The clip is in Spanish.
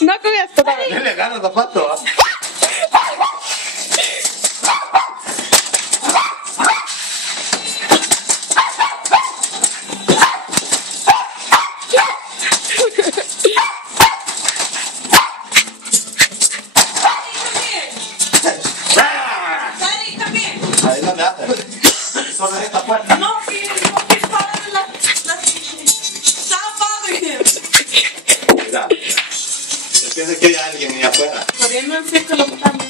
No con esto, ¿Qué le gana zapato? Ahí no me hace. Solo es esta puerta. No, he's part of the Stop bothering him. Mira. Yo pienso que hay alguien ahí afuera. Corriendo en círculo buscando.